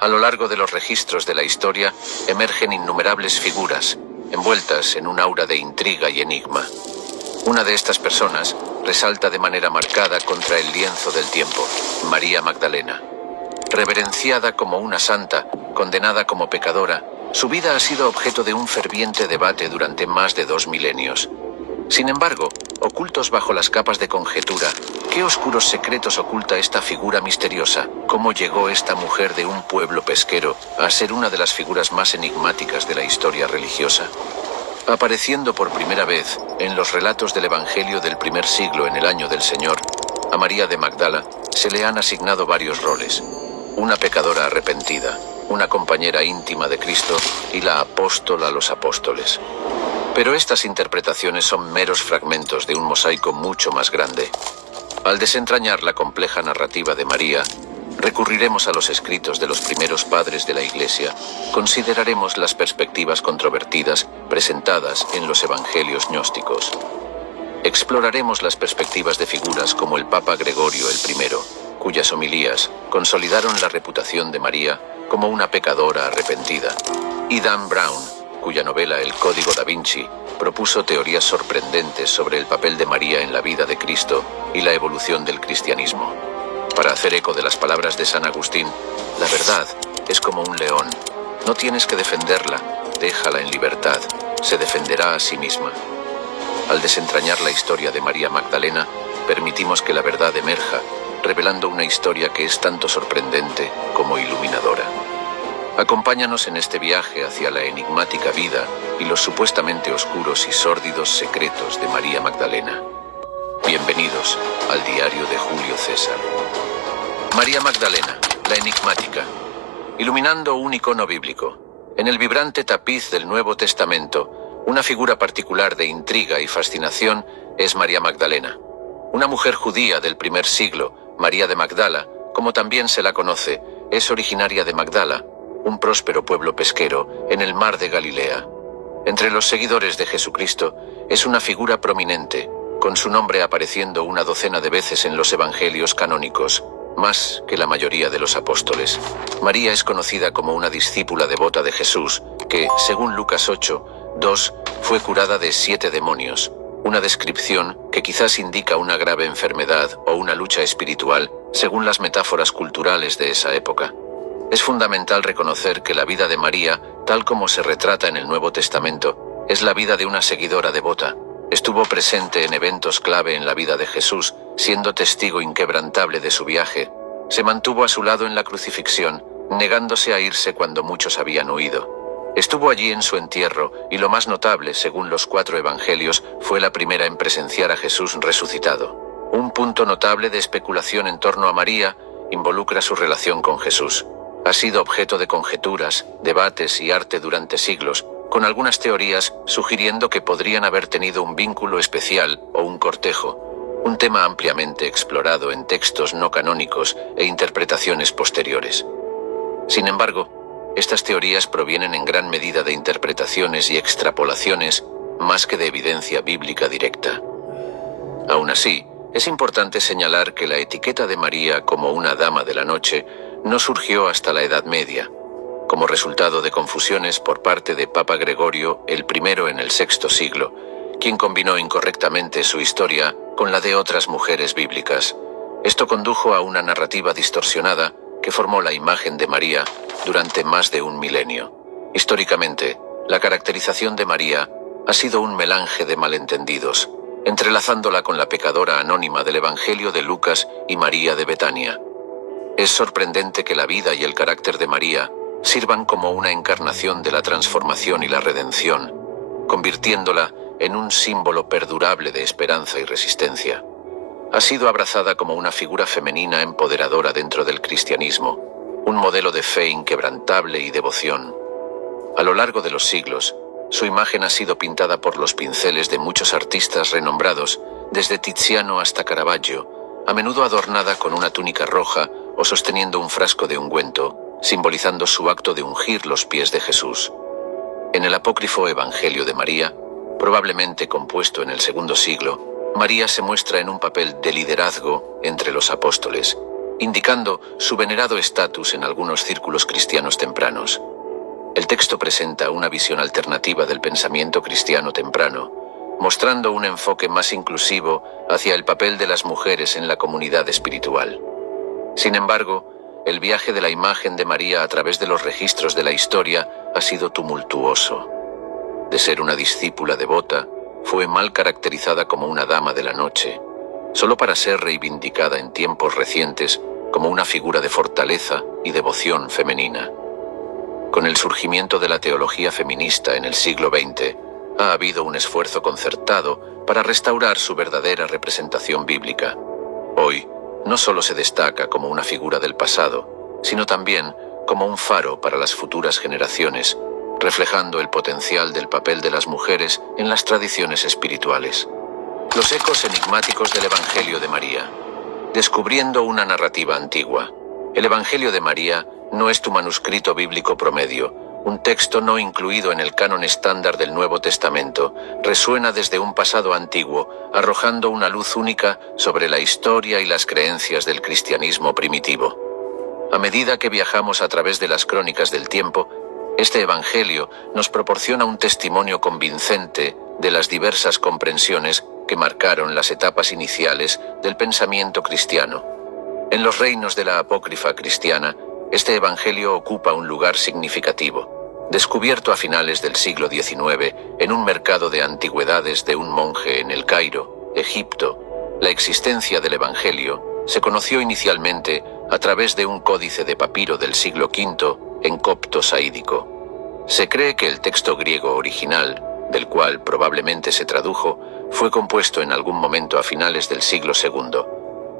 A lo largo de los registros de la historia emergen innumerables figuras, envueltas en un aura de intriga y enigma. Una de estas personas resalta de manera marcada contra el lienzo del tiempo: María Magdalena. Reverenciada como una santa, condenada como pecadora, su vida ha sido objeto de un ferviente debate durante más de 2 milenios. Sin embargo, ocultos bajo las capas de conjetura, ¿qué oscuros secretos oculta esta figura misteriosa? ¿Cómo llegó esta mujer de un pueblo pesquero a ser una de las figuras más enigmáticas de la historia religiosa? Apareciendo por primera vez en los relatos del Evangelio del primer siglo en el año del Señor, a María de Magdala se le han asignado varios roles: una pecadora arrepentida, una compañera íntima de Cristo y la apóstola a los apóstoles. Pero estas interpretaciones son meros fragmentos de un mosaico mucho más grande. Al desentrañar la compleja narrativa de María, recurriremos a los escritos de los primeros padres de la Iglesia, consideraremos las perspectivas controvertidas presentadas en los evangelios gnósticos. Exploraremos las perspectivas de figuras como el Papa Gregorio I, cuyas homilías consolidaron la reputación de María como una pecadora arrepentida, y Dan Brown, cuya novela El Código da Vinci propuso teorías sorprendentes sobre el papel de María en la vida de Cristo y la evolución del cristianismo. Para hacer eco de las palabras de San Agustín, la verdad es como un león. No tienes que defenderla, déjala en libertad, se defenderá a sí misma. Al desentrañar la historia de María Magdalena, permitimos que la verdad emerja, revelando una historia que es tanto sorprendente como iluminadora. Acompáñanos en este viaje hacia la enigmática vida y los supuestamente oscuros y sórdidos secretos de María Magdalena. Bienvenidos al diario de Julio César. María Magdalena, la enigmática. Iluminando un icono bíblico. En el vibrante tapiz del Nuevo Testamento, una figura particular de intriga y fascinación es María Magdalena. Una mujer judía del primer siglo, María de Magdala, como también se la conoce, es originaria de Magdala, un próspero pueblo pesquero en el mar de Galilea. Entre los seguidores de Jesucristo es una figura prominente, con su nombre apareciendo una docena de veces en los evangelios canónicos, más que la mayoría de los apóstoles. María es conocida como una discípula devota de Jesús, que, según Lucas 8:2, fue curada de 7 demonios, una descripción que quizás indica una grave enfermedad o una lucha espiritual, según las metáforas culturales de esa época. Es fundamental reconocer que la vida de María, tal como se retrata en el Nuevo Testamento, es la vida de una seguidora devota. Estuvo presente en eventos clave en la vida de Jesús, siendo testigo inquebrantable de su viaje. Se mantuvo a su lado en la crucifixión, negándose a irse cuando muchos habían huido. Estuvo allí en su entierro, y lo más notable, según los 4 evangelios, fue la primera en presenciar a Jesús resucitado. Un punto notable de especulación en torno a María involucra su relación con Jesús. Ha sido objeto de conjeturas, debates y arte durante siglos, con algunas teorías sugiriendo que podrían haber tenido un vínculo especial o un cortejo, un tema ampliamente explorado en textos no canónicos e interpretaciones posteriores. Sin embargo, estas teorías provienen en gran medida de interpretaciones y extrapolaciones más que de evidencia bíblica directa. Aún así, es importante señalar que la etiqueta de María como una dama de la noche no surgió hasta la Edad Media, como resultado de confusiones por parte de Papa Gregorio I en el VI siglo, quien combinó incorrectamente su historia con la de otras mujeres bíblicas. Esto condujo a una narrativa distorsionada que formó la imagen de María durante más de un milenio. Históricamente, la caracterización de María ha sido un melange de malentendidos, entrelazándola con la pecadora anónima del Evangelio de Lucas y María de Betania. Es sorprendente que la vida y el carácter de María sirvan como una encarnación de la transformación y la redención, convirtiéndola en un símbolo perdurable de esperanza y resistencia. Ha sido abrazada como una figura femenina empoderadora dentro del cristianismo, un modelo de fe inquebrantable y devoción. A lo largo de los siglos, su imagen ha sido pintada por los pinceles de muchos artistas renombrados, desde Tiziano hasta Caravaggio, a menudo adornada con una túnica roja o sosteniendo un frasco de ungüento, simbolizando su acto de ungir los pies de Jesús. En el apócrifo Evangelio de María, probablemente compuesto en el II siglo, María se muestra en un papel de liderazgo entre los apóstoles. indicando su venerado estatus en algunos círculos cristianos tempranos. El texto presenta una visión alternativa del pensamiento cristiano temprano, mostrando un enfoque más inclusivo hacia el papel de las mujeres en la comunidad espiritual. Sin embargo, el viaje de la imagen de María a través de los registros de la historia ha sido tumultuoso. De ser una discípula devota, fue mal caracterizada como una dama de la noche, solo para ser reivindicada en tiempos recientes como una figura de fortaleza y devoción femenina. Con el surgimiento de la teología feminista en el siglo XX, ha habido un esfuerzo concertado para restaurar su verdadera representación bíblica. Hoy, no solo se destaca como una figura del pasado, sino también como un faro para las futuras generaciones, reflejando el potencial del papel de las mujeres en las tradiciones espirituales. Los ecos enigmáticos del Evangelio de María. Descubriendo una narrativa antigua. El Evangelio de María no es tu manuscrito bíblico promedio, un texto no incluido en el canon estándar del Nuevo Testamento. Resuena desde un pasado antiguo, arrojando una luz única sobre la historia y las creencias del cristianismo primitivo. A medida que viajamos a través de las crónicas del tiempo, este Evangelio nos proporciona un testimonio convincente de las diversas comprensiones que marcaron las etapas iniciales del pensamiento cristiano. En los reinos de la apócrifa cristiana, este Evangelio ocupa un lugar significativo. Descubierto a finales del siglo XIX en un mercado de antigüedades de un monje en El Cairo, Egipto, la existencia del Evangelio se conoció inicialmente a través de un códice de papiro del siglo V en copto saídico. Se cree que el texto griego original, del cual probablemente se tradujo, fue compuesto en algún momento a finales del siglo II.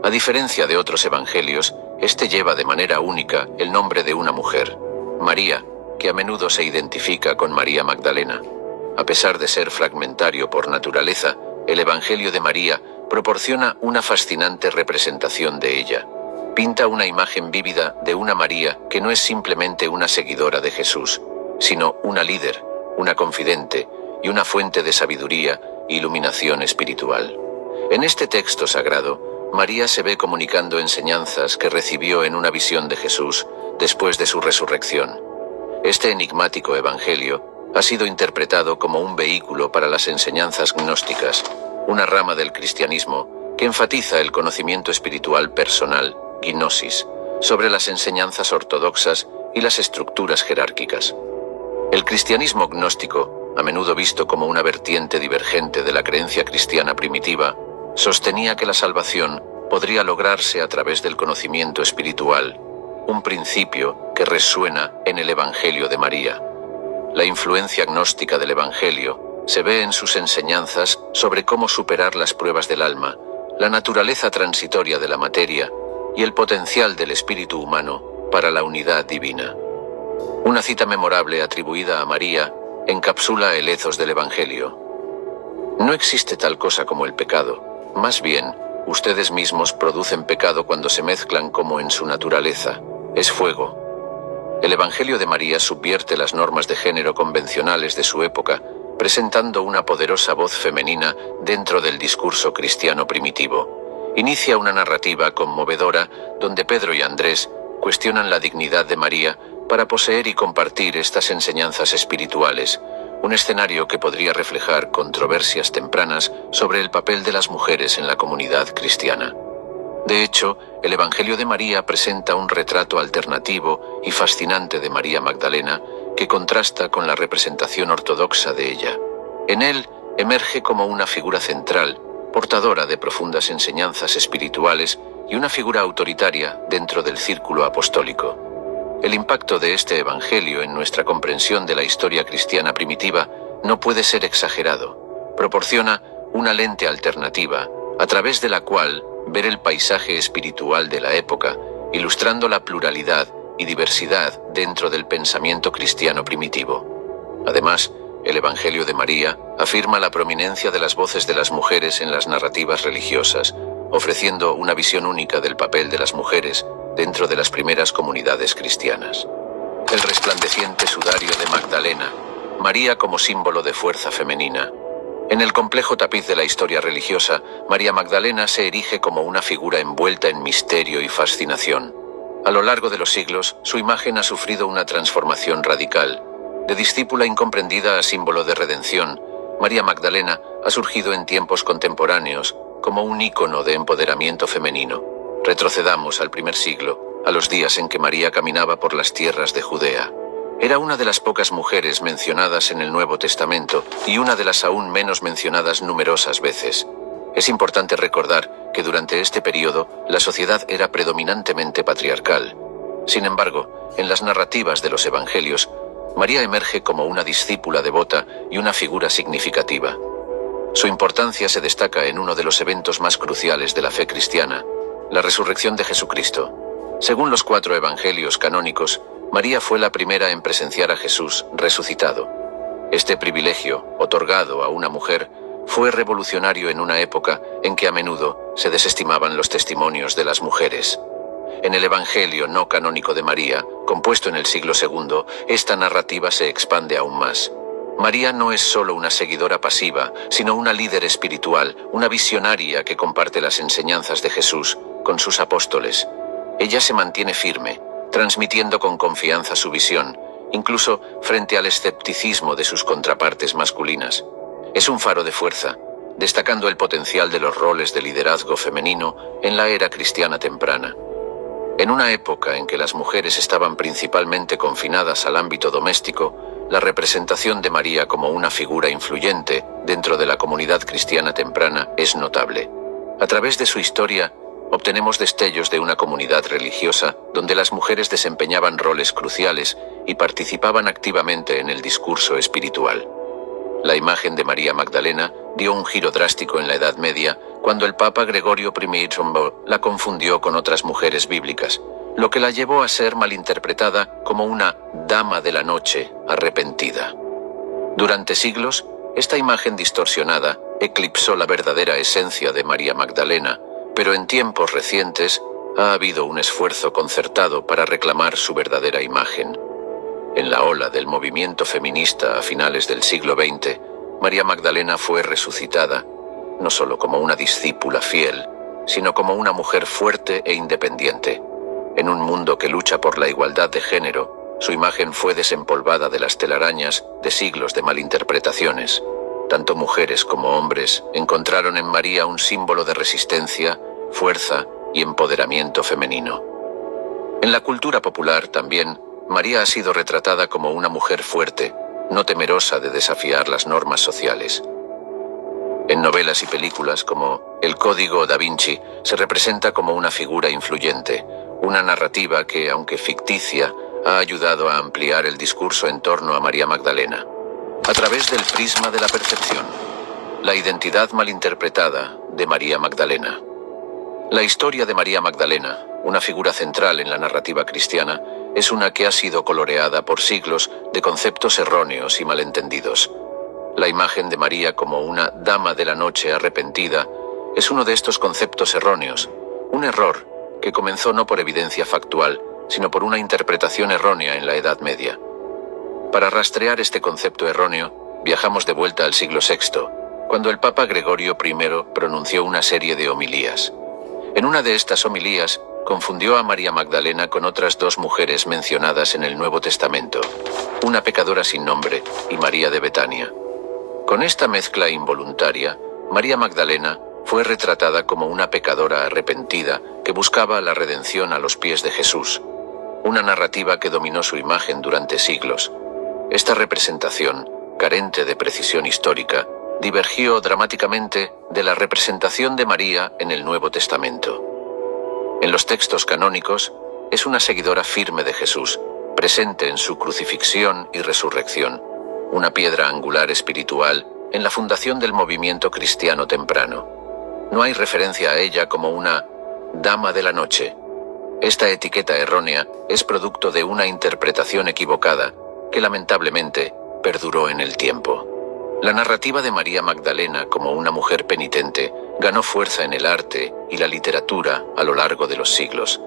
A diferencia de otros evangelios, este lleva de manera única el nombre de una mujer, María, que a menudo se identifica con María Magdalena. A pesar de ser fragmentario por naturaleza, el Evangelio de María proporciona una fascinante representación de ella. Pinta una imagen vívida de una María que no es simplemente una seguidora de Jesús, sino una líder, una confidente y una fuente de sabiduría e iluminación espiritual. En este texto sagrado, María se ve comunicando enseñanzas que recibió en una visión de Jesús después de su resurrección. Este enigmático evangelio ha sido interpretado como un vehículo para las enseñanzas gnósticas, una rama del cristianismo que enfatiza el conocimiento espiritual personal, gnosis, sobre las enseñanzas ortodoxas y las estructuras jerárquicas. El cristianismo gnóstico, a menudo visto como una vertiente divergente de la creencia cristiana primitiva, sostenía que la salvación podría lograrse a través del conocimiento espiritual, un principio que resuena en el Evangelio de María. La influencia gnóstica del Evangelio se ve en sus enseñanzas sobre cómo superar las pruebas del alma, la naturaleza transitoria de la materia y el potencial del espíritu humano para la unidad divina. Una cita memorable atribuida a María encapsula el ethos del Evangelio. No existe tal cosa como el pecado. Más bien, ustedes mismos producen pecado cuando se mezclan como en su naturaleza. Es fuego. El Evangelio de María subvierte las normas de género convencionales de su época, presentando una poderosa voz femenina dentro del discurso cristiano primitivo. Inicia una narrativa conmovedora donde Pedro y Andrés cuestionan la dignidad de María para poseer y compartir estas enseñanzas espirituales, un escenario que podría reflejar controversias tempranas sobre el papel de las mujeres en la comunidad cristiana. De hecho, el Evangelio de María presenta un retrato alternativo y fascinante de María Magdalena que contrasta con la representación ortodoxa de ella. En él emerge como una figura central, portadora de profundas enseñanzas espirituales y una figura autoritaria dentro del círculo apostólico. El impacto de este Evangelio en nuestra comprensión de la historia cristiana primitiva no puede ser exagerado. Proporciona una lente alternativa, a través de la cual ver el paisaje espiritual de la época, ilustrando la pluralidad y diversidad dentro del pensamiento cristiano primitivo. Además, el Evangelio de María afirma la prominencia de las voces de las mujeres en las narrativas religiosas, ofreciendo una visión única del papel de las mujeres dentro de las primeras comunidades cristianas. El resplandeciente sudario de Magdalena, María como símbolo de fuerza femenina. En el complejo tapiz de la historia religiosa, María Magdalena se erige como una figura envuelta en misterio y fascinación. A lo largo de los siglos, su imagen ha sufrido una transformación radical. De discípula incomprendida a símbolo de redención, María Magdalena ha surgido en tiempos contemporáneos como un ícono de empoderamiento femenino. Retrocedamos al primer siglo, a los días en que María caminaba por las tierras de Judea. Era una de las pocas mujeres mencionadas en el Nuevo Testamento y una de las aún menos mencionadas numerosas veces. Es importante recordar que durante este periodo la sociedad era predominantemente patriarcal. Sin embargo, en las narrativas de los Evangelios, María emerge como una discípula devota y una figura significativa. Su importancia se destaca en uno de los eventos más cruciales de la fe cristiana, la resurrección de Jesucristo. Según los 4 evangelios canónicos, María fue la primera en presenciar a Jesús resucitado. Este privilegio, otorgado a una mujer, fue revolucionario en una época en que a menudo se desestimaban los testimonios de las mujeres. En el Evangelio no canónico de María, compuesto en el siglo II, esta narrativa se expande aún más. María no es solo una seguidora pasiva, sino una líder espiritual, una visionaria que comparte las enseñanzas de Jesús con sus apóstoles. Ella se mantiene firme, transmitiendo con confianza su visión, incluso frente al escepticismo de sus contrapartes masculinas. Es un faro de fuerza, destacando el potencial de los roles de liderazgo femenino en la era cristiana temprana. En una época en que las mujeres estaban principalmente confinadas al ámbito doméstico, la representación de María como una figura influyente dentro de la comunidad cristiana temprana es notable. A través de su historia, obtenemos destellos de una comunidad religiosa donde las mujeres desempeñaban roles cruciales y participaban activamente en el discurso espiritual. La imagen de María Magdalena dio un giro drástico en la Edad Media cuando el Papa Gregorio I la confundió con otras mujeres bíblicas, lo que la llevó a ser malinterpretada como una dama de la noche arrepentida. Durante siglos, esta imagen distorsionada eclipsó la verdadera esencia de María Magdalena, pero en tiempos recientes ha habido un esfuerzo concertado para reclamar su verdadera imagen. En la ola del movimiento feminista a finales del siglo XX, María Magdalena fue resucitada, no solo como una discípula fiel, sino como una mujer fuerte e independiente. En un mundo que lucha por la igualdad de género, su imagen fue desempolvada de las telarañas de siglos de malinterpretaciones. Tanto mujeres como hombres encontraron en María un símbolo de resistencia, fuerza y empoderamiento femenino. En la cultura popular también, María ha sido retratada como una mujer fuerte, no temerosa de desafiar las normas sociales. En novelas y películas como El Código Da Vinci se representa como una figura influyente, una narrativa que, aunque ficticia, ha ayudado a ampliar el discurso en torno a María Magdalena. A través del prisma de la percepción, la identidad malinterpretada de María Magdalena. La historia de María Magdalena, una figura central en la narrativa cristiana, es una que ha sido coloreada por siglos de conceptos erróneos y malentendidos. La imagen de María como una dama de la noche arrepentida es uno de estos conceptos erróneos, un error que comenzó no por evidencia factual, sino por una interpretación errónea en la Edad Media. Para rastrear este concepto erróneo, viajamos de vuelta al siglo VI, cuando el Papa Gregorio I pronunció una serie de homilías. En una de estas homilías, confundió a María Magdalena con otras 2 mujeres mencionadas en el Nuevo Testamento, una pecadora sin nombre y María de Betania. Con esta mezcla involuntaria, María Magdalena fue retratada como una pecadora arrepentida que buscaba la redención a los pies de Jesús, una narrativa que dominó su imagen durante siglos. Esta representación, carente de precisión histórica, divergió dramáticamente de la representación de María en el Nuevo Testamento. En los textos canónicos, es una seguidora firme de Jesús, presente en su crucifixión y resurrección, una piedra angular espiritual en la fundación del movimiento cristiano temprano. No hay referencia a ella como una dama de la noche. Esta etiqueta errónea es producto de una interpretación equivocada que lamentablemente perduró en el tiempo. La narrativa de María Magdalena como una mujer penitente ganó fuerza en el arte y la literatura a lo largo de los siglos.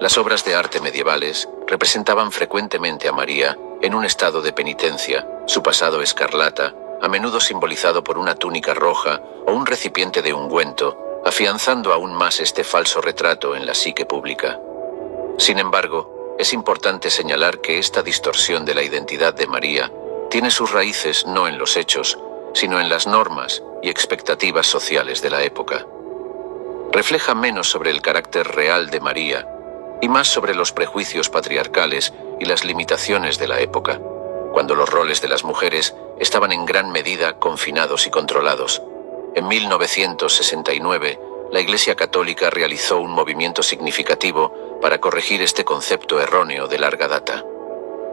Las obras de arte medievales representaban frecuentemente a María en un estado de penitencia, su pasado escarlata a menudo simbolizado por una túnica roja o un recipiente de ungüento, afianzando aún más este falso retrato en la psique pública. Sin embargo, es importante señalar que esta distorsión de la identidad de María tiene sus raíces no en los hechos, sino en las normas y expectativas sociales de la época. Refleja menos sobre el carácter real de María y más sobre los prejuicios patriarcales y las limitaciones de la época, cuando los roles de las mujeres estaban en gran medida confinados y controlados. En 1969, la Iglesia Católica realizó un movimiento significativo para corregir este concepto erróneo de larga data.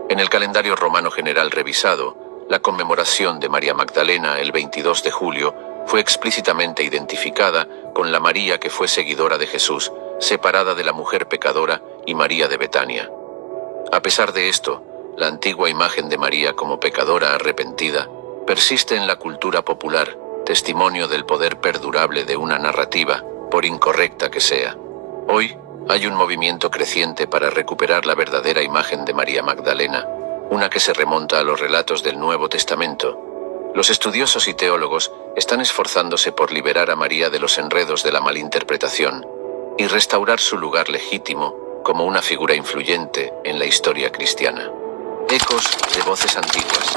En el calendario romano general revisado, la conmemoración de María Magdalena el 22 de julio fue explícitamente identificada con la María que fue seguidora de Jesús, separada de la mujer pecadora y María de Betania. A pesar de esto, la antigua imagen de María como pecadora arrepentida persiste en la cultura popular, testimonio del poder perdurable de una narrativa, por incorrecta que sea. Hoy, hay un movimiento creciente para recuperar la verdadera imagen de María Magdalena, una que se remonta a los relatos del Nuevo Testamento. Los estudiosos y teólogos están esforzándose por liberar a María de los enredos de la malinterpretación y restaurar su lugar legítimo como una figura influyente en la historia cristiana. Ecos de voces antiguas,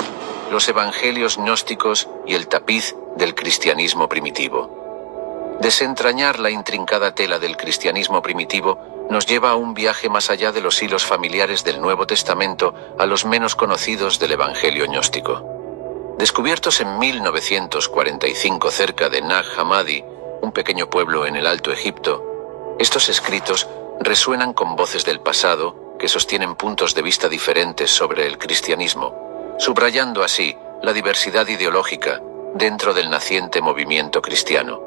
los evangelios gnósticos y el tapiz del cristianismo primitivo. Desentrañar la intrincada tela del cristianismo primitivo nos lleva a un viaje más allá de los hilos familiares del Nuevo Testamento a los menos conocidos del evangelio gnóstico. Descubiertos en 1945 cerca de Nag Hammadi, un pequeño pueblo en el Alto Egipto, estos escritos resuenan con voces del pasado que sostienen puntos de vista diferentes sobre el cristianismo, subrayando así la diversidad ideológica dentro del naciente movimiento cristiano.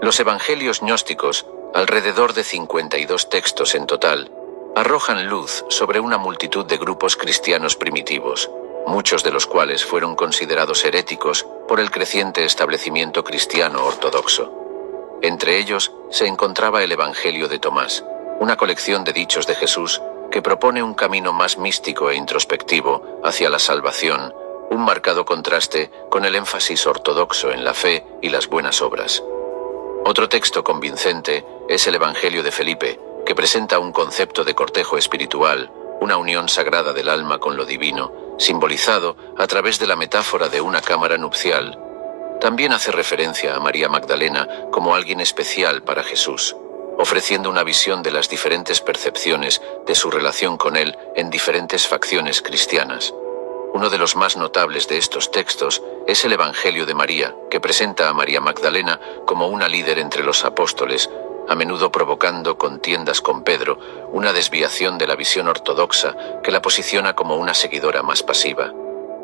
Los evangelios gnósticos, alrededor de 52 textos en total, arrojan luz sobre una multitud de grupos cristianos primitivos, muchos de los cuales fueron considerados heréticos por el creciente establecimiento cristiano ortodoxo. Entre ellos se encontraba el Evangelio de Tomás, una colección de dichos de Jesús que propone un camino más místico e introspectivo hacia la salvación, un marcado contraste con el énfasis ortodoxo en la fe y las buenas obras. Otro texto convincente es el Evangelio de Felipe, que presenta un concepto de cortejo espiritual, una unión sagrada del alma con lo divino, simbolizado a través de la metáfora de una cámara nupcial. También hace referencia a María Magdalena como alguien especial para Jesús, ofreciendo una visión de las diferentes percepciones de su relación con él en diferentes facciones cristianas. Uno de los más notables de estos textos es el Evangelio de María, que presenta a María Magdalena como una líder entre los apóstoles, a menudo provocando contiendas con Pedro, una desviación de la visión ortodoxa que la posiciona como una seguidora más pasiva.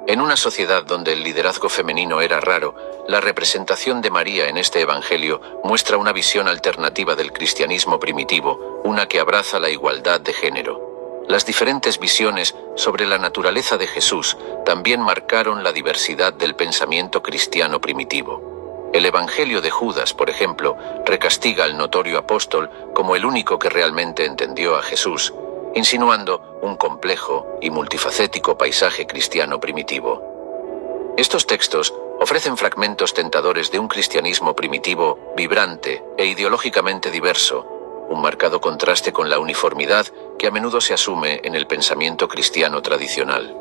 En una sociedad donde el liderazgo femenino era raro, la representación de María en este Evangelio muestra una visión alternativa del cristianismo primitivo, una que abraza la igualdad de género. Las diferentes visiones sobre la naturaleza de Jesús también marcaron la diversidad del pensamiento cristiano primitivo. El Evangelio de Judas, por ejemplo, recastiga al notorio apóstol como el único que realmente entendió a Jesús, insinuando un complejo y multifacético paisaje cristiano primitivo. Estos textos ofrecen fragmentos tentadores de un cristianismo primitivo, vibrante e ideológicamente diverso, un marcado contraste con la uniformidad que a menudo se asume en el pensamiento cristiano tradicional.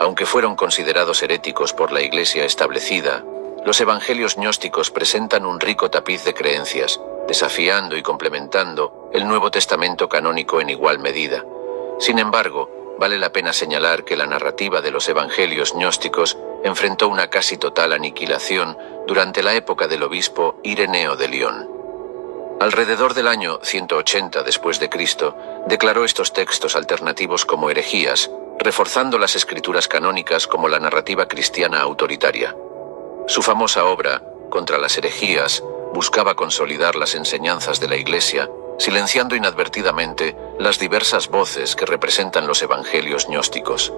Aunque fueron considerados heréticos por la Iglesia establecida, los evangelios gnósticos presentan un rico tapiz de creencias, desafiando y complementando el Nuevo Testamento canónico en igual medida. Sin embargo, vale la pena señalar que la narrativa de los evangelios gnósticos enfrentó una casi total aniquilación durante la época del obispo Ireneo de León. Alrededor del año 180 después de Cristo, declaró estos textos alternativos como herejías, reforzando las escrituras canónicas como la narrativa cristiana autoritaria. Su famosa obra, Contra las herejías, buscaba consolidar las enseñanzas de la Iglesia, silenciando inadvertidamente las diversas voces que representan los evangelios gnósticos.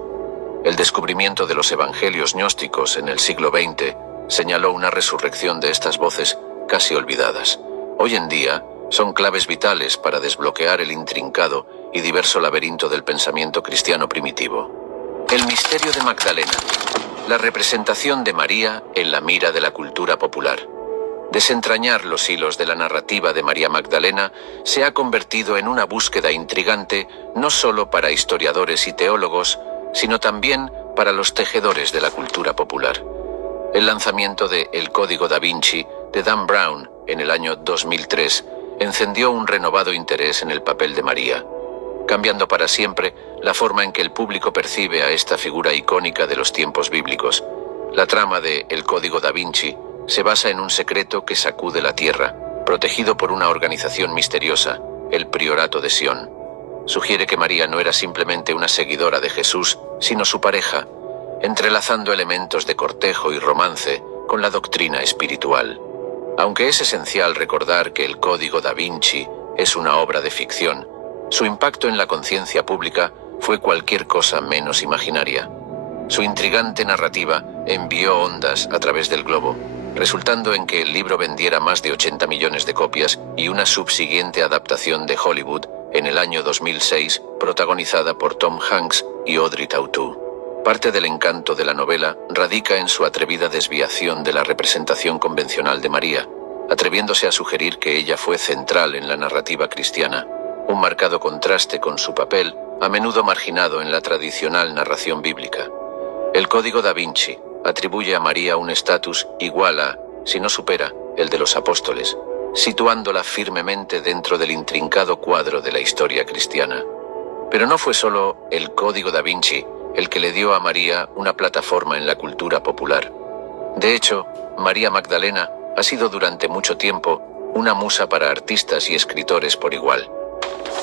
El descubrimiento de los evangelios gnósticos en el siglo XX señaló una resurrección de estas voces casi olvidadas. Hoy en día, son claves vitales para desbloquear el intrincado y diverso laberinto del pensamiento cristiano primitivo. El misterio de Magdalena. la representación de María en la mira de la cultura popular. Desentrañar los hilos de la narrativa de María Magdalena se ha convertido en una búsqueda intrigante no solo para historiadores y teólogos, sino también para los tejedores de la cultura popular. El lanzamiento de El Código da Vinci de Dan Brown en el año 2003 encendió un renovado interés en el papel de María, cambiando para siempre la forma en que el público percibe a esta figura icónica de los tiempos bíblicos. La trama de El Código da Vinci se basa en un secreto que sacude la tierra, protegido por una organización misteriosa, el Priorato de Sion. Sugiere que María no era simplemente una seguidora de Jesús, sino su pareja, entrelazando elementos de cortejo y romance con la doctrina espiritual. Aunque es esencial recordar que El Código da Vinci es una obra de ficción, su impacto en la conciencia pública fue cualquier cosa menos imaginaria. Su intrigante narrativa envió ondas a través del globo, resultando en que el libro vendiera más de 80 millones de copias y una subsiguiente adaptación de Hollywood en el año 2006, protagonizada por Tom Hanks y Audrey Tautou. Parte del encanto de la novela radica en su atrevida desviación de la representación convencional de María, atreviéndose a sugerir que ella fue central en la narrativa cristiana, un marcado contraste con su papel, a menudo marginado en la tradicional narración bíblica. El Código da Vinci atribuye a María un estatus igual a, si no supera, el de los apóstoles, situándola firmemente dentro del intrincado cuadro de la historia cristiana. Pero no fue solo el Código da Vinci el que le dio a María una plataforma en la cultura popular. De hecho, María Magdalena ha sido durante mucho tiempo una musa para artistas y escritores por igual.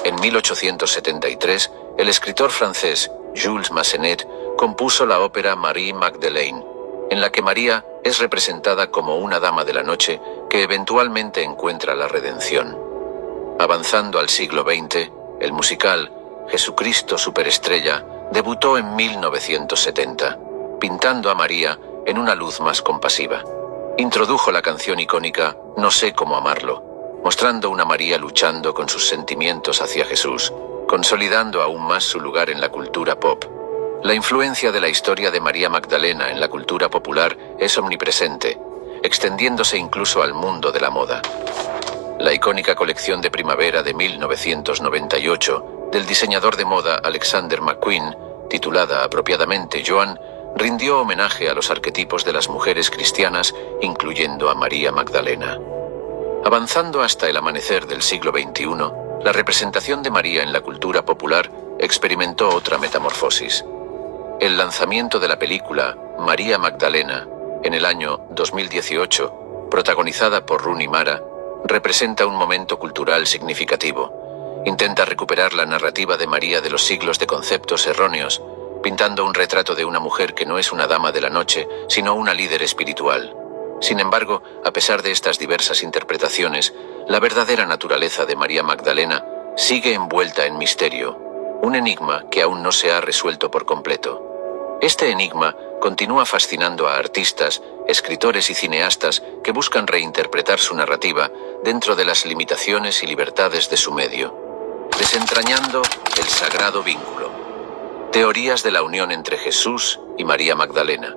En 1873, el escritor francés Jules Massenet compuso la ópera Marie Magdeleine, en la que María es representada como una dama de la noche que eventualmente encuentra la redención. Avanzando al siglo XX, el musical Jesucristo Superestrella debutó en 1970, pintando a María en una luz más compasiva. Introdujo la canción icónica No sé cómo amarlo, mostrando una María luchando con sus sentimientos hacia Jesús, consolidando aún más su lugar en la cultura pop. La influencia de la historia de María Magdalena en la cultura popular es omnipresente, extendiéndose incluso al mundo de la moda. La icónica colección de primavera de 1998 del diseñador de moda Alexander McQueen, titulada apropiadamente Joan, rindió homenaje a los arquetipos de las mujeres cristianas, incluyendo a María Magdalena. Avanzando hasta el amanecer del siglo XXI, la representación de María en la cultura popular experimentó otra metamorfosis. El lanzamiento de la película María Magdalena, en el año 2018, protagonizada por Rooney Mara, representa un momento cultural significativo. Intenta recuperar la narrativa de María de los siglos de conceptos erróneos, pintando un retrato de una mujer que no es una dama de la noche, sino una líder espiritual. Sin embargo, a pesar de estas diversas interpretaciones, la verdadera naturaleza de María Magdalena sigue envuelta en misterio, un enigma que aún no se ha resuelto por completo. Este enigma continúa fascinando a artistas, escritores y cineastas que buscan reinterpretar su narrativa dentro de las limitaciones y libertades de su medio, desentrañando el sagrado vínculo. Teorías de la unión entre Jesús y María Magdalena.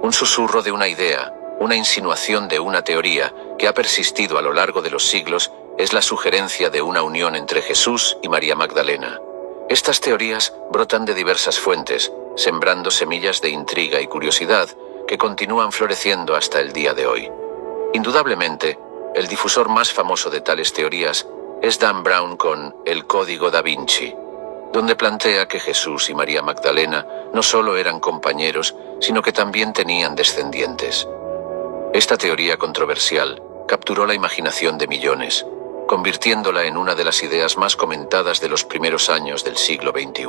Un susurro de una idea, una insinuación de una teoría que ha persistido a lo largo de los siglos es la sugerencia de una unión entre Jesús y María Magdalena. Estas teorías brotan de diversas fuentes, sembrando semillas de intriga y curiosidad que continúan floreciendo hasta el día de hoy. Indudablemente, el difusor más famoso de tales teorías es Dan Brown con El Código da Vinci, donde plantea que Jesús y María Magdalena no solo eran compañeros, sino que también tenían descendientes. Esta teoría controversial capturó la imaginación de millones, convirtiéndola en una de las ideas más comentadas de los primeros años del siglo XXI.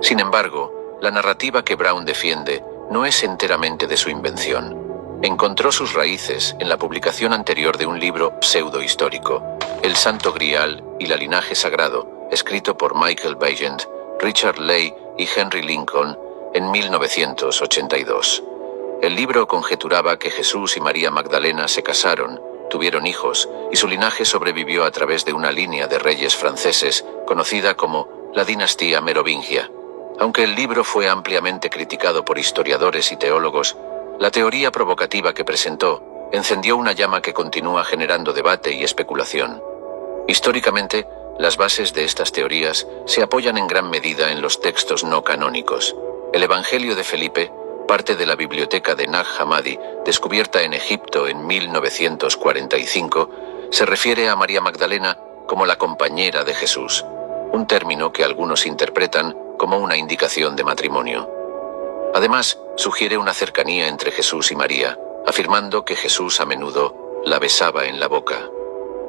Sin embargo, la narrativa que Brown defiende no es enteramente de su invención. Encontró sus raíces en la publicación anterior de un libro pseudohistórico, El Santo Grial y la Linaje Sagrado, escrito por Michael Bagent, Richard Leigh y Henry Lincoln en 1982. El libro conjeturaba que Jesús y María Magdalena se casaron, tuvieron hijos, y su linaje sobrevivió a través de una línea de reyes franceses conocida como la dinastía merovingia. Aunque el libro fue ampliamente criticado por historiadores y teólogos, la teoría provocativa que presentó encendió una llama que continúa generando debate y especulación. Históricamente, las bases de estas teorías se apoyan en gran medida en los textos no canónicos. El Evangelio de Felipe, parte de la biblioteca de Nag Hammadi, descubierta en Egipto en 1945, se refiere a María Magdalena como la compañera de Jesús, un término que algunos interpretan como una indicación de matrimonio. Además, sugiere una cercanía entre Jesús y María, afirmando que Jesús a menudo la besaba en la boca.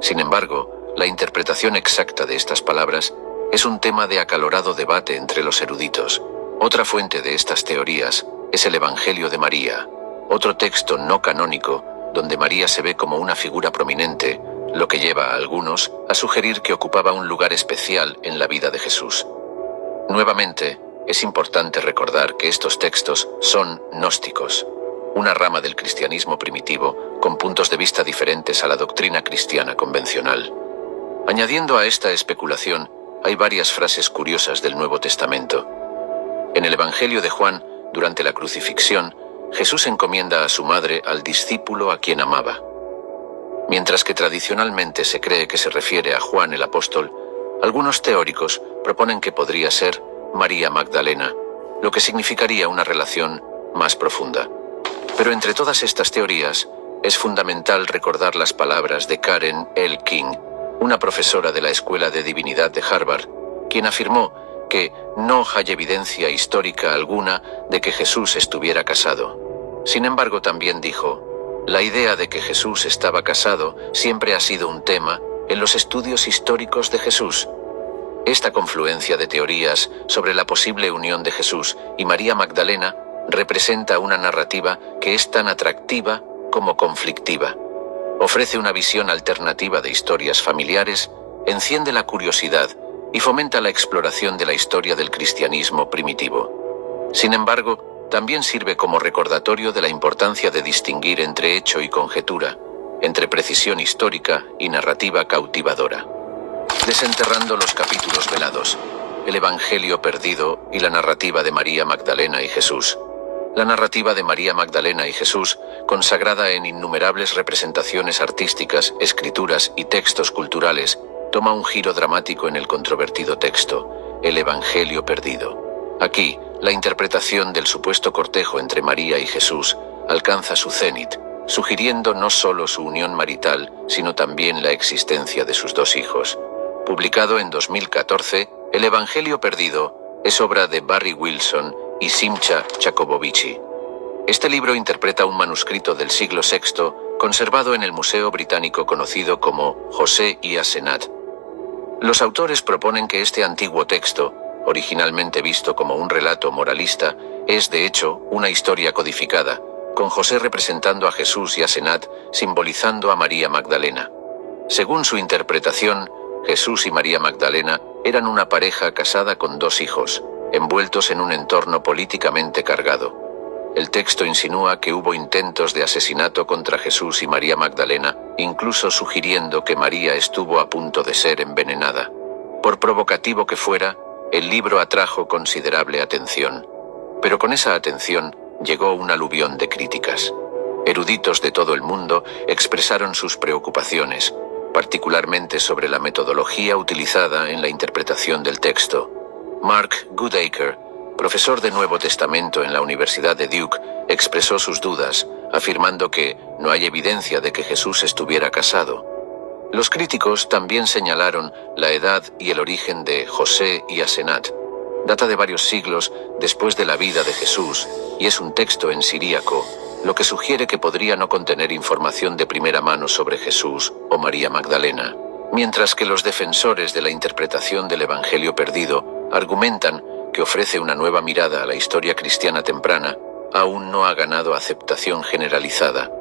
Sin embargo, la interpretación exacta de estas palabras es un tema de acalorado debate entre los eruditos. Otra fuente de estas teorías es el Evangelio de María, otro texto no canónico donde María se ve como una figura prominente, lo que lleva a algunos a sugerir que ocupaba un lugar especial en la vida de Jesús. Nuevamente, es importante recordar que estos textos son gnósticos, una rama del cristianismo primitivo con puntos de vista diferentes a la doctrina cristiana convencional. Añadiendo a esta especulación, hay varias frases curiosas del Nuevo Testamento. En el Evangelio de Juan, durante la crucifixión, Jesús encomienda a su madre al discípulo a quien amaba. Mientras que tradicionalmente se cree que se refiere a Juan el apóstol, algunos teóricos proponen que podría ser María Magdalena, lo que significaría una relación más profunda. Pero entre todas estas teorías, es fundamental recordar las palabras de Karen L. King, una profesora de la Escuela de Divinidad de Harvard, quien afirmó que no hay evidencia histórica alguna de que Jesús estuviera casado. Sin embargo, también dijo, la idea de que Jesús estaba casado siempre ha sido un tema en los estudios históricos de Jesús. Esta confluencia de teorías sobre la posible unión de Jesús y María Magdalena representa una narrativa que es tan atractiva como conflictiva. Ofrece una visión alternativa de historias familiares, enciende la curiosidad y fomenta la exploración de la historia del cristianismo primitivo. Sin embargo, también sirve como recordatorio de la importancia de distinguir entre hecho y conjetura, entre precisión histórica y narrativa cautivadora. Desenterrando los capítulos velados, el Evangelio perdido y la narrativa de María Magdalena y Jesús. La narrativa de María Magdalena y Jesús, consagrada en innumerables representaciones artísticas, escrituras y textos culturales, toma un giro dramático en el controvertido texto, el Evangelio perdido. Aquí, la interpretación del supuesto cortejo entre María y Jesús alcanza su cenit, sugiriendo no solo su unión marital, sino también la existencia de sus dos hijos. Publicado en 2014, El Evangelio perdido es obra de Barry Wilson y Simcha Chakobovici. Este libro interpreta un manuscrito del siglo VI conservado en el Museo Británico conocido como José y Asenat. Los autores proponen que este antiguo texto, originalmente visto como un relato moralista, es de hecho una historia codificada, con José representando a Jesús y Asenat simbolizando a María Magdalena. Según su interpretación, Jesús y María Magdalena eran una pareja casada con dos hijos, envueltos en un entorno políticamente cargado. El texto insinúa que hubo intentos de asesinato contra Jesús y María Magdalena, incluso sugiriendo que María estuvo a punto de ser envenenada. Por provocativo que fuera, el libro atrajo considerable atención. Pero con esa atención llegó un aluvión de críticas. Eruditos de todo el mundo expresaron sus preocupaciones, particularmente sobre la metodología utilizada en la interpretación del texto. Mark Goodacre, profesor de Nuevo Testamento en la Universidad de Duke, expresó sus dudas, afirmando que no hay evidencia de que Jesús estuviera casado. Los críticos también señalaron la edad y el origen de José y Asenat. Data de varios siglos después de la vida de Jesús y es un texto en siríaco, lo que sugiere que podría no contener información de primera mano sobre Jesús o María Magdalena. Mientras que los defensores de la interpretación del Evangelio perdido argumentan que ofrece una nueva mirada a la historia cristiana temprana, aún no ha ganado aceptación generalizada.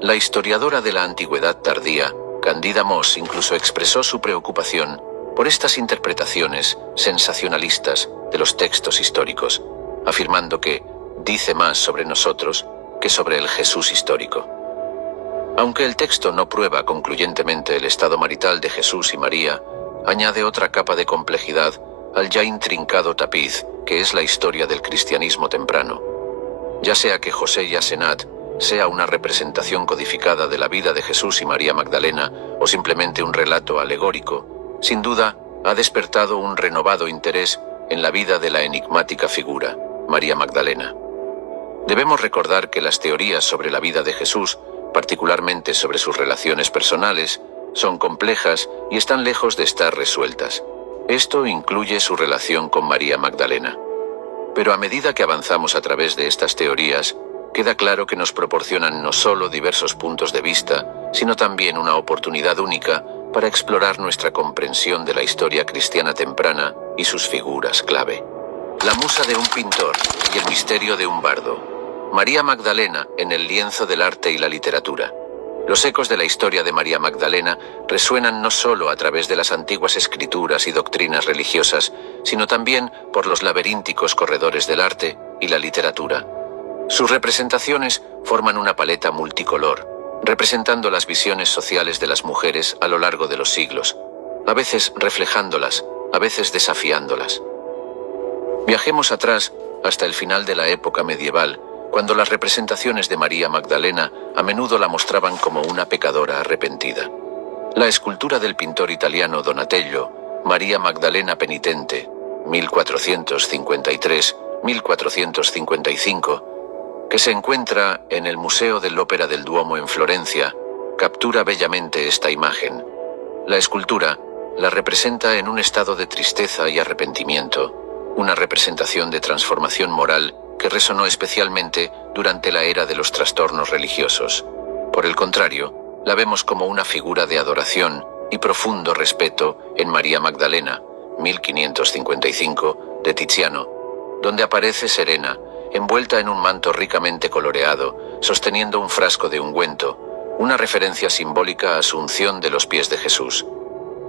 La historiadora de la Antigüedad tardía, Candida Moss, incluso expresó su preocupación por estas interpretaciones sensacionalistas de los textos históricos, afirmando que dice más sobre nosotros que sobre el Jesús histórico. Aunque el texto no prueba concluyentemente el estado marital de Jesús y María, añade otra capa de complejidad al ya intrincado tapiz que es la historia del cristianismo temprano. Ya sea que José y Asenat sea una representación codificada de la vida de Jesús y María Magdalena o simplemente un relato alegórico, sin duda ha despertado un renovado interés en la vida de la enigmática figura, María Magdalena. Debemos recordar que las teorías sobre la vida de Jesús, particularmente sobre sus relaciones personales, son complejas y están lejos de estar resueltas. Esto incluye su relación con María Magdalena. Pero a medida que avanzamos a través de estas teorías, queda claro que nos proporcionan no solo diversos puntos de vista, sino también una oportunidad única para explorar nuestra comprensión de la historia cristiana temprana y sus figuras clave. La musa de un pintor y el misterio de un bardo. María Magdalena en el lienzo del arte y la literatura. Los ecos de la historia de María Magdalena resuenan no solo a través de las antiguas escrituras y doctrinas religiosas, sino también por los laberínticos corredores del arte y la literatura. Sus representaciones forman una paleta multicolor, representando las visiones sociales de las mujeres a lo largo de los siglos, a veces reflejándolas, a veces desafiándolas. Viajemos atrás hasta el final de la época medieval, cuando las representaciones de María Magdalena a menudo la mostraban como una pecadora arrepentida. La escultura del pintor italiano Donatello, María Magdalena penitente, 1453-1455, que se encuentra en el Museo dell'Opera del Duomo en Florencia, captura bellamente esta imagen. La escultura la representa en un estado de tristeza y arrepentimiento, una representación de transformación moral que resonó especialmente durante la era de los trastornos religiosos. Por el contrario, la vemos como una figura de adoración y profundo respeto en María Magdalena, 1555, de Tiziano, donde aparece serena, envuelta en un manto ricamente coloreado, sosteniendo un frasco de ungüento, una referencia simbólica a su unción de los pies de Jesús.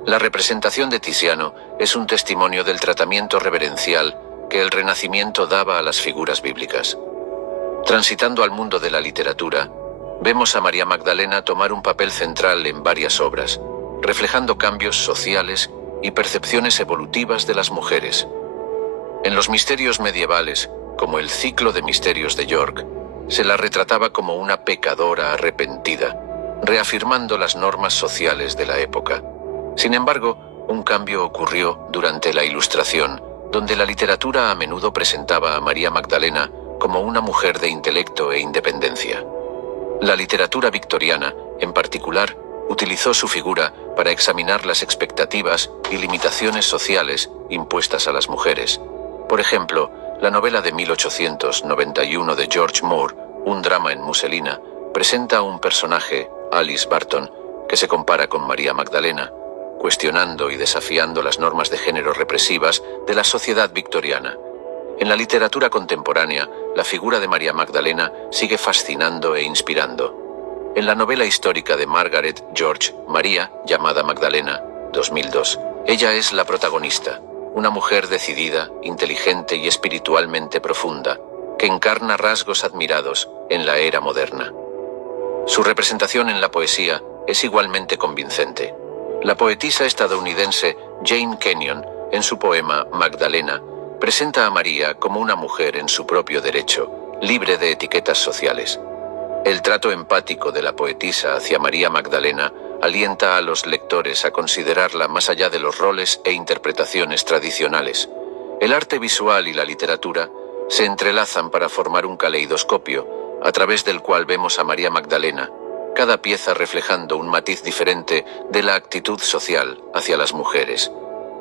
La representación de Tiziano es un testimonio del tratamiento reverencial que el Renacimiento daba a las figuras bíblicas. Transitando al mundo de la literatura, vemos a María Magdalena tomar un papel central en varias obras, reflejando cambios sociales y percepciones evolutivas de las mujeres. En los misterios medievales, como el Ciclo de Misterios de York, se la retrataba como una pecadora arrepentida, reafirmando las normas sociales de la época. Sin embargo, un cambio ocurrió durante la Ilustración, donde la literatura a menudo presentaba a María Magdalena como una mujer de intelecto e independencia. La literatura victoriana, en particular, utilizó su figura para examinar las expectativas y limitaciones sociales impuestas a las mujeres. Por ejemplo, la novela de 1891 de George Moore, Un drama en muselina, presenta a un personaje, Alice Barton, que se compara con María Magdalena, cuestionando y desafiando las normas de género represivas de la sociedad victoriana. En la literatura contemporánea, la figura de María Magdalena sigue fascinando e inspirando. En la novela histórica de Margaret George, María, llamada Magdalena, 2002, ella es la protagonista, una mujer decidida, inteligente y espiritualmente profunda, que encarna rasgos admirados en la era moderna. Su representación en la poesía es igualmente convincente. La poetisa estadounidense Jane Kenyon, en su poema Magdalena, presenta a María como una mujer en su propio derecho, libre de etiquetas sociales. El trato empático de la poetisa hacia María Magdalena alienta a los lectores a considerarla más allá de los roles e interpretaciones tradicionales. El arte visual y la literatura se entrelazan para formar un caleidoscopio, a través del cual vemos a María Magdalena, cada pieza reflejando un matiz diferente de la actitud social hacia las mujeres.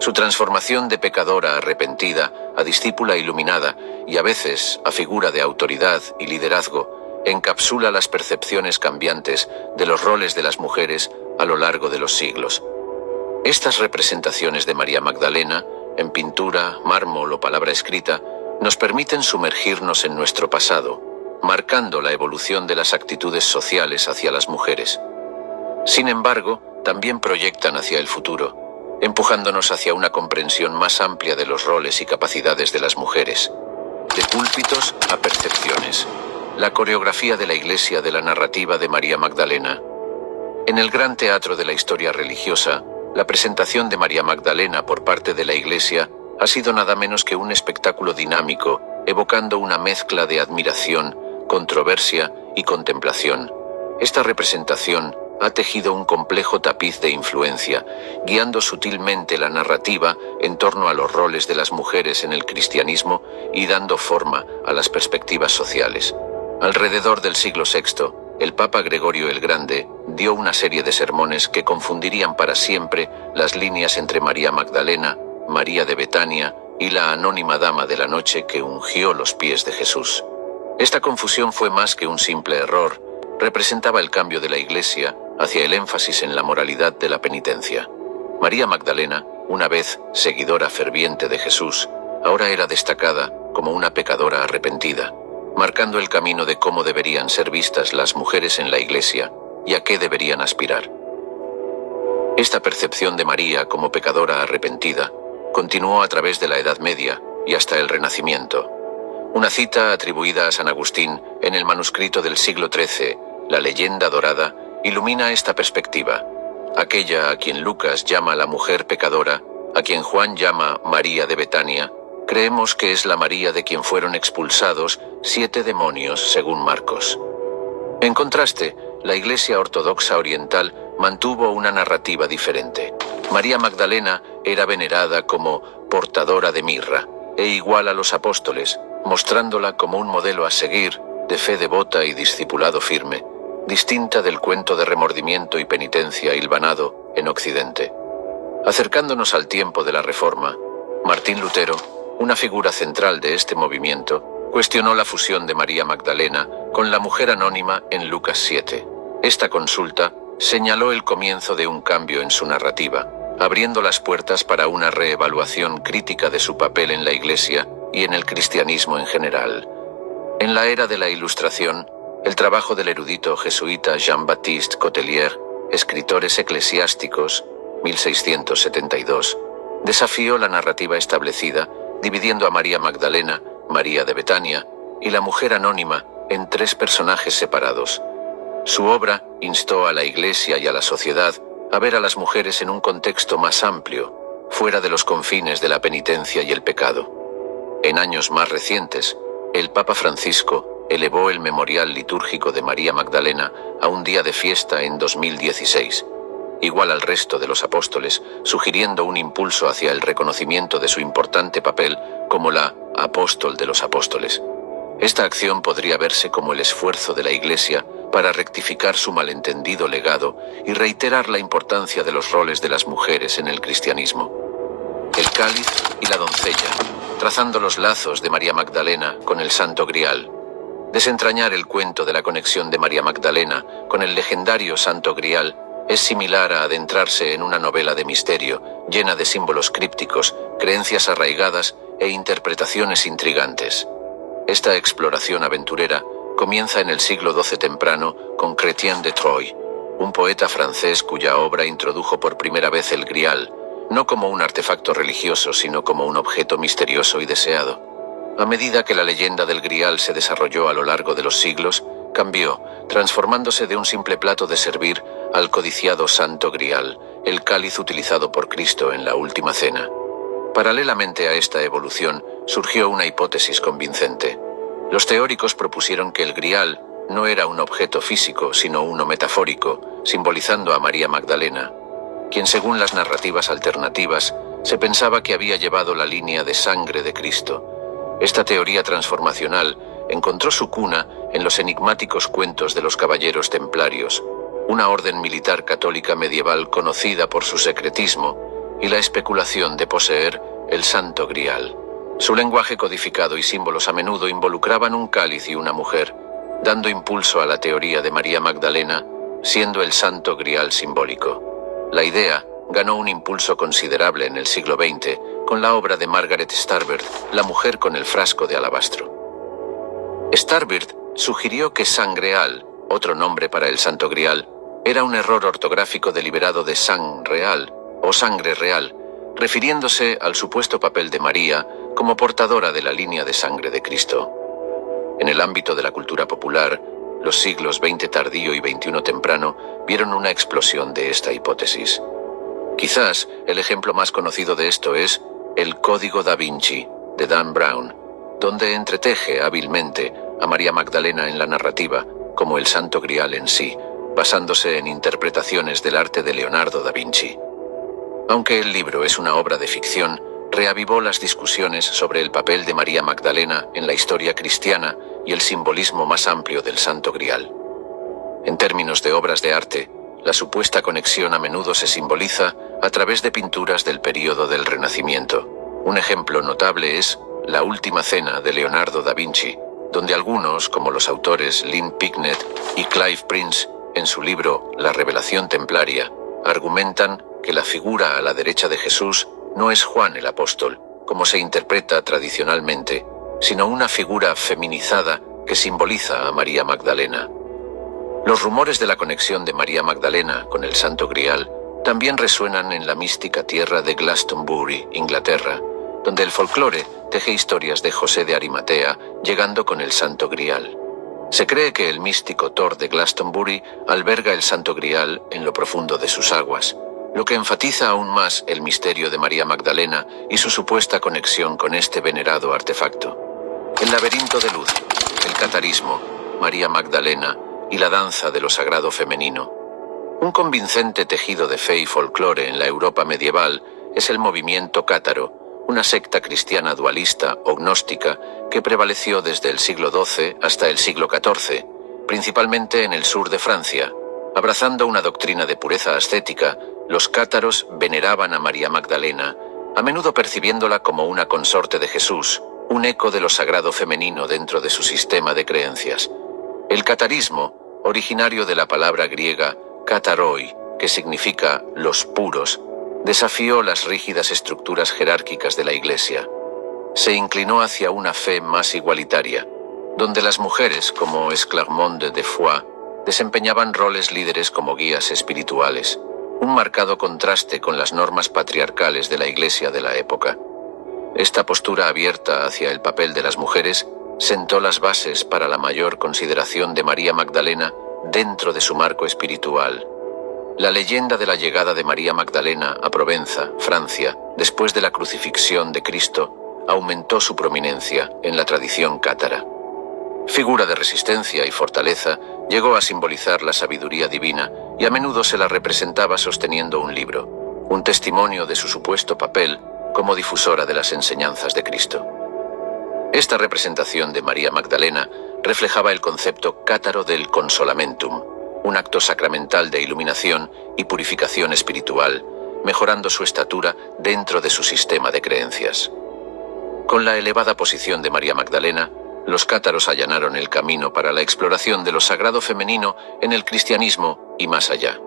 Su transformación de pecadora arrepentida a discípula iluminada y a veces a figura de autoridad y liderazgo encapsula las percepciones cambiantes de los roles de las mujeres a lo largo de los siglos. Estas representaciones de María Magdalena, en pintura, mármol o palabra escrita, nos permiten sumergirnos en nuestro pasado, marcando la evolución de las actitudes sociales hacia las mujeres. Sin embargo, también proyectan hacia el futuro, empujándonos hacia una comprensión más amplia de los roles y capacidades de las mujeres. De púlpitos a percepciones. La coreografía de la Iglesia de la narrativa de María Magdalena. En el gran teatro de la historia religiosa, la presentación de María Magdalena por parte de la Iglesia ha sido nada menos que un espectáculo dinámico, evocando una mezcla de admiración, controversia y contemplación. Esta representación ha tejido un complejo tapiz de influencia, guiando sutilmente la narrativa en torno a los roles de las mujeres en el cristianismo y dando forma a las perspectivas sociales. Alrededor del siglo VI, el Papa Gregorio el Grande dio una serie de sermones que confundirían para siempre las líneas entre María Magdalena, María de Betania y la anónima dama de la noche que ungió los pies de Jesús. Esta confusión fue más que un simple error, representaba el cambio de la Iglesia hacia el énfasis en la moralidad de la penitencia. María Magdalena, una vez seguidora ferviente de Jesús, ahora era destacada como una pecadora arrepentida, marcando el camino de cómo deberían ser vistas las mujeres en la Iglesia y a qué deberían aspirar. Esta percepción de María como pecadora arrepentida continuó a través de la Edad Media y hasta el Renacimiento. Una cita atribuida a San Agustín en el manuscrito del siglo XIII, La Leyenda Dorada, ilumina esta perspectiva. Aquella a quien Lucas llama la mujer pecadora, a quien Juan llama María de Betania, creemos que es la María de quien fueron expulsados 7 demonios, según Marcos. En contraste, la Iglesia Ortodoxa Oriental mantuvo una narrativa diferente. María Magdalena era venerada como portadora de mirra e igual a los apóstoles, mostrándola como un modelo a seguir de fe devota y discipulado firme, distinta del cuento de remordimiento y penitencia hilvanado en Occidente. Acercándonos al tiempo de la Reforma, Martín Lutero, una figura central de este movimiento, cuestionó la fusión de María Magdalena con la mujer anónima en Lucas 7. Esta consulta señaló el comienzo de un cambio en su narrativa, abriendo las puertas para una reevaluación crítica de su papel en la Iglesia y en el cristianismo en general. En la era de la Ilustración, el trabajo del erudito jesuita Jean-Baptiste Cotelier, Escritores eclesiásticos, 1672, desafió la narrativa establecida, dividiendo a María Magdalena, María de Betania, y la mujer anónima en 3 personajes separados. Su obra instó a la Iglesia y a la sociedad a ver a las mujeres en un contexto más amplio, fuera de los confines de la penitencia y el pecado. En años más recientes, el Papa Francisco elevó el memorial litúrgico de María Magdalena a un día de fiesta en 2016, igual al resto de los apóstoles, sugiriendo un impulso hacia el reconocimiento de su importante papel como la apóstol de los apóstoles. Esta acción podría verse como el esfuerzo de la Iglesia para rectificar su malentendido legado y reiterar la importancia de los roles de las mujeres en el cristianismo. El cáliz y la doncella, trazando los lazos de María Magdalena con el Santo Grial. Desentrañar el cuento de la conexión de María Magdalena con el legendario Santo Grial es similar a adentrarse en una novela de misterio, llena de símbolos crípticos, creencias arraigadas e interpretaciones intrigantes. Esta exploración aventurera comienza en el siglo XII temprano con Chrétien de Troyes, un poeta francés cuya obra introdujo por primera vez el Grial, no como un artefacto religioso, sino como un objeto misterioso y deseado. A medida que la leyenda del Grial se desarrolló a lo largo de los siglos, cambió, transformándose de un simple plato de servir al codiciado Santo Grial, el cáliz utilizado por Cristo en la Última Cena. Paralelamente a esta evolución, surgió una hipótesis convincente. Los teóricos propusieron que el Grial no era un objeto físico, sino uno metafórico, simbolizando a María Magdalena, quien según las narrativas alternativas, se pensaba que había llevado la línea de sangre de Cristo. Esta teoría transformacional encontró su cuna en los enigmáticos cuentos de los caballeros templarios, una orden militar católica medieval conocida por su secretismo y la especulación de poseer el Santo Grial. Su lenguaje codificado y símbolos a menudo involucraban un cáliz y una mujer, dando impulso a la teoría de María Magdalena, siendo el Santo Grial simbólico. La idea ganó un impulso considerable en el siglo XX con la obra de Margaret Starbird, La mujer con el frasco de alabastro. Starbird sugirió que sangreal, otro nombre para el Santo Grial, era un error ortográfico deliberado de sang real o sangre real, refiriéndose al supuesto papel de María como portadora de la línea de sangre de Cristo. En el ámbito de la cultura popular, los siglos XX tardío y XXI temprano vieron una explosión de esta hipótesis. Quizás el ejemplo más conocido de esto es El Código da Vinci, de Dan Brown, donde entreteje hábilmente a María Magdalena en la narrativa como el Santo Grial en sí, basándose en interpretaciones del arte de Leonardo da Vinci. Aunque el libro es una obra de ficción, reavivó las discusiones sobre el papel de María Magdalena en la historia cristiana y el simbolismo más amplio del Santo Grial. En términos de obras de arte, la supuesta conexión a menudo se simboliza a través de pinturas del período del Renacimiento. Un ejemplo notable es La Última Cena de Leonardo da Vinci, donde algunos, como los autores Lynn Picknett y Clive Prince, en su libro La Revelación Templaria, argumentan que la figura a la derecha de Jesús no es Juan el Apóstol, como se interpreta tradicionalmente, sino una figura feminizada que simboliza a María Magdalena. Los rumores de la conexión de María Magdalena con el Santo Grial también resuenan en la mística tierra de Glastonbury, Inglaterra, donde el folclore teje historias de José de Arimatea llegando con el Santo Grial. Se cree que el místico Thor de Glastonbury alberga el Santo Grial en lo profundo de sus aguas, lo que enfatiza aún más el misterio de María Magdalena y su supuesta conexión con este venerado artefacto. El laberinto de luz, el catarismo, María Magdalena y la danza de lo sagrado femenino. Un convincente tejido de fe y folclore en la Europa medieval es el movimiento cátaro, una secta cristiana dualista o gnóstica que prevaleció desde el siglo XII hasta el siglo XIV, principalmente en el sur de Francia. Abrazando una doctrina de pureza ascética, los cátaros veneraban a María Magdalena, a menudo percibiéndola como una consorte de Jesús, un eco de lo sagrado femenino dentro de su sistema de creencias. El catarismo, originario de la palabra griega kataroi, que significa los puros, desafió las rígidas estructuras jerárquicas de la Iglesia. Se inclinó hacia una fe más igualitaria, donde las mujeres, como Esclarmonde de Foix, desempeñaban roles líderes como guías espirituales, un marcado contraste con las normas patriarcales de la Iglesia de la época. Esta postura abierta hacia el papel de las mujeres sentó las bases para la mayor consideración de María Magdalena dentro de su marco espiritual. La leyenda de la llegada de María Magdalena a Provenza, Francia, después de la crucifixión de Cristo, aumentó su prominencia en la tradición cátara. Figura de resistencia y fortaleza, llegó a simbolizar la sabiduría divina y a menudo se la representaba sosteniendo un libro, un testimonio de su supuesto papel como difusora de las enseñanzas de Cristo. Esta representación de María Magdalena reflejaba el concepto cátaro del consolamentum, un acto sacramental de iluminación y purificación espiritual, mejorando su estatura dentro de su sistema de creencias. Con la elevada posición de María Magdalena, los cátaros allanaron el camino para la exploración de lo sagrado femenino en el cristianismo y más allá.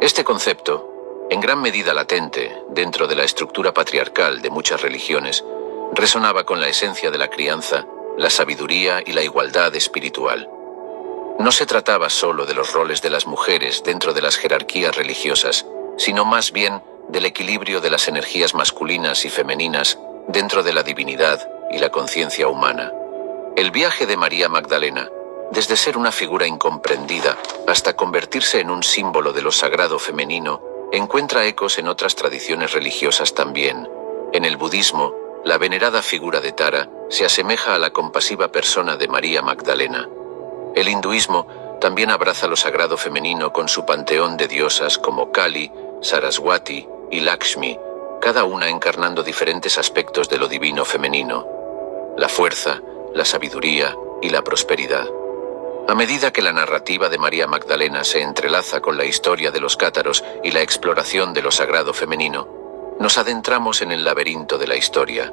Este concepto, en gran medida latente dentro de la estructura patriarcal de muchas religiones, resonaba con la esencia de la crianza, la sabiduría y la igualdad espiritual. No se trataba solo de los roles de las mujeres dentro de las jerarquías religiosas, sino más bien del equilibrio de las energías masculinas y femeninas dentro de la divinidad y la conciencia humana. El viaje de María Magdalena, desde ser una figura incomprendida hasta convertirse en un símbolo de lo sagrado femenino, encuentra ecos en otras tradiciones religiosas también. En el budismo, la venerada figura de Tara se asemeja a la compasiva persona de María Magdalena. El hinduismo también abraza lo sagrado femenino con su panteón de diosas como Kali, Saraswati y Lakshmi, cada una encarnando diferentes aspectos de lo divino femenino: la fuerza, la sabiduría y la prosperidad. A medida que la narrativa de María Magdalena se entrelaza con la historia de los cátaros y la exploración de lo sagrado femenino, nos adentramos en el laberinto de la historia,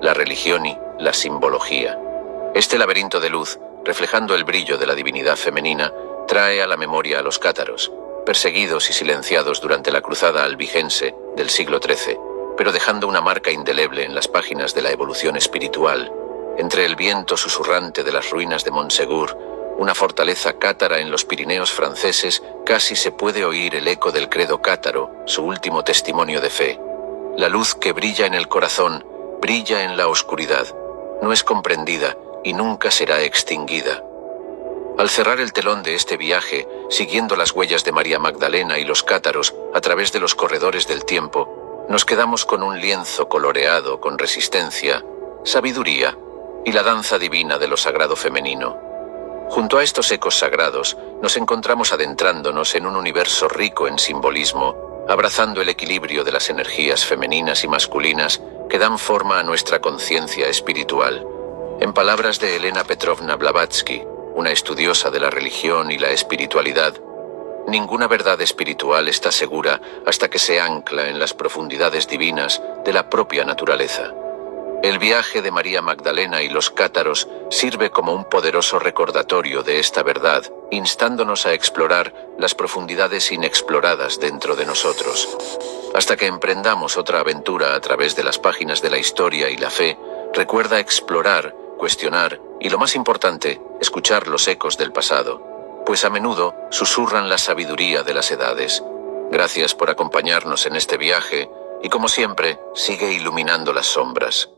la religión y la simbología. Este laberinto de luz, reflejando el brillo de la divinidad femenina, trae a la memoria a los cátaros, perseguidos y silenciados durante la cruzada albigense del siglo XIII, pero dejando una marca indeleble en las páginas de la evolución espiritual. Entre el viento susurrante de las ruinas de Montsegur, una fortaleza cátara en los Pirineos franceses, casi se puede oír el eco del credo cátaro, su último testimonio de fe. La luz que brilla en el corazón, brilla en la oscuridad, no es comprendida y nunca será extinguida. Al cerrar el telón de este viaje, siguiendo las huellas de María Magdalena y los cátaros a través de los corredores del tiempo, Nos quedamos con un lienzo coloreado con resistencia, sabiduría y la danza divina de lo sagrado femenino. Junto a estos ecos sagrados, nos encontramos adentrándonos en un universo rico en simbolismo, abrazando el equilibrio de las energías femeninas y masculinas que dan forma a nuestra conciencia espiritual. En palabras de Elena Petrovna Blavatsky, una estudiosa de la religión y la espiritualidad, ninguna verdad espiritual está segura hasta que se ancla en las profundidades divinas de la propia naturaleza. El viaje de María Magdalena y los cátaros sirve como un poderoso recordatorio de esta verdad, instándonos a explorar las profundidades inexploradas dentro de nosotros. Hasta que emprendamos otra aventura a través de las páginas de la historia y la fe, recuerda explorar, cuestionar y, lo más importante, escuchar los ecos del pasado, pues a menudo susurran la sabiduría de las edades. Gracias por acompañarnos en este viaje y, como siempre, sigue iluminando las sombras.